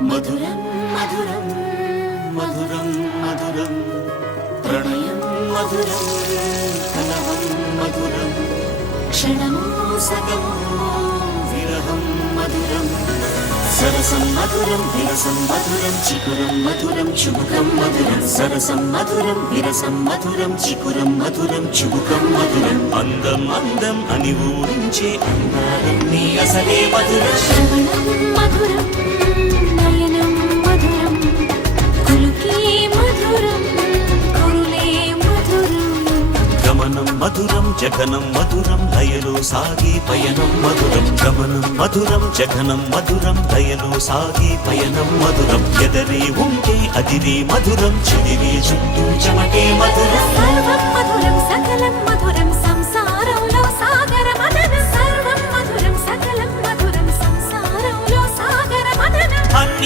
మధురం మధురం మధురం మధురం ప్రణయం మధురం కలవం మధురం క్షణము సగము విరహం మధురం సరసం మధురం విరసం మధురం చికురం మధురం చుబుకం మధురం సరసం మధురం విరసం మధురం చికురం మధురం చుబుకం మధురం అందం అందం అని ఊరించే అందాలన్నీ అసలే మధురం శ్రవణం మధురం నయనం మధురం కులుకే మధురం కురులే మధురం గమనం మధురం జగనం మధురం లయలో సాగే పయనం మధురం గమనం మధురం జగనం మధురం లయలో సాగే పయనం మధురం ఎదరే ఉంటే అదిరే మధురం చెదిరే చుట్టూ చెమటే మధురం సర్వం మధురం సకలం మధురం